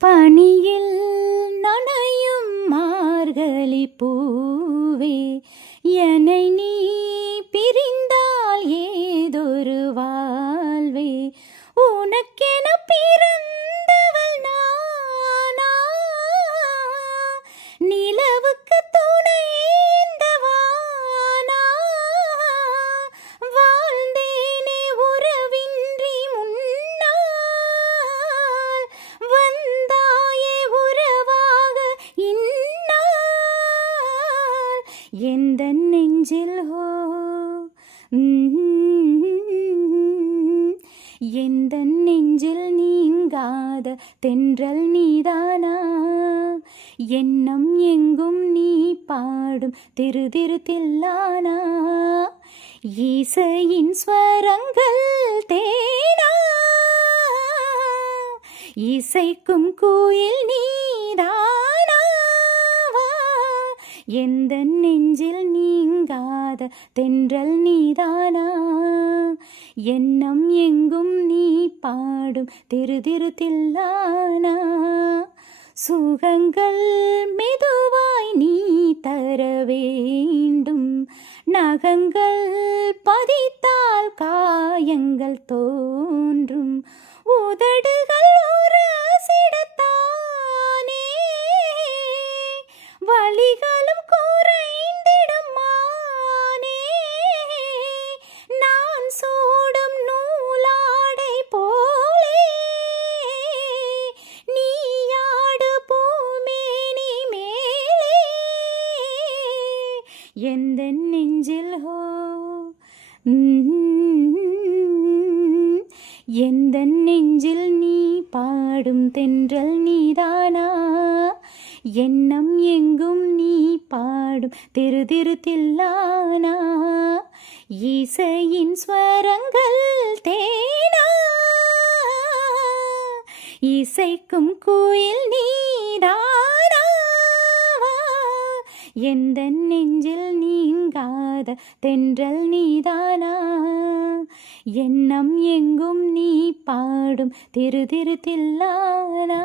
பனியில் நனையும் மார்கழி பூவே, என்னை நீ பிரிந்தால் ஏதொரு வாழ்வே, உனக்கென பிறந்தவள் நானா, நிலவுக்கு துணை இந்த வானா, வாழ்ந்தேனே உறவின்றி முன்னால், வந்தாயே உறவாக இந்நாள், எந்தன் நெஞ்சில் ஹோ எந்தன் நெஞ்சில் நீங்காத தென்றல் நீதானா, எண்ணம் எங்கும் நீ பாடும் திரு திரு தில்லானா, இசையின் ஸ்வரங்கள் தேனா, இசைக்கும் குயில் நீதானா, எந்தன் நெஞ்சில் நீங்காத தென்றல் நீதானா, எண்ணம் எங்கும் நீ பாடும் திரு திரு தில்லானா, சுகங்கள் மெதுவாய் நீ தர வேண்டும், நகங்கள் பதித்தால் காயங்கள் தோன்றும், உதடுகள் உரசிடத்தானே வலிகளும் குறைந்திடும் மானே, நான் சூடும் நூலாடை போலே நீயாடு பூமேனி மேலே, எந்தன் நெஞ்சில் ஹோ எந்தன் நெஞ்சில் நீ பாடும் தென்றல் நீதானா, எண்ணம் எங்கும் நீ பாடும் திரு திரு தில்லானா, இசையின் ஸ்வரங்கள் தேனா, இசைக்கும் குயில் நீதானா, எந்தன் நெஞ்சில் நீங்காத தென்றல் நீதானா, எண்ணம் எங்கும் நீ பாடும் திரு திரு தில்லானா.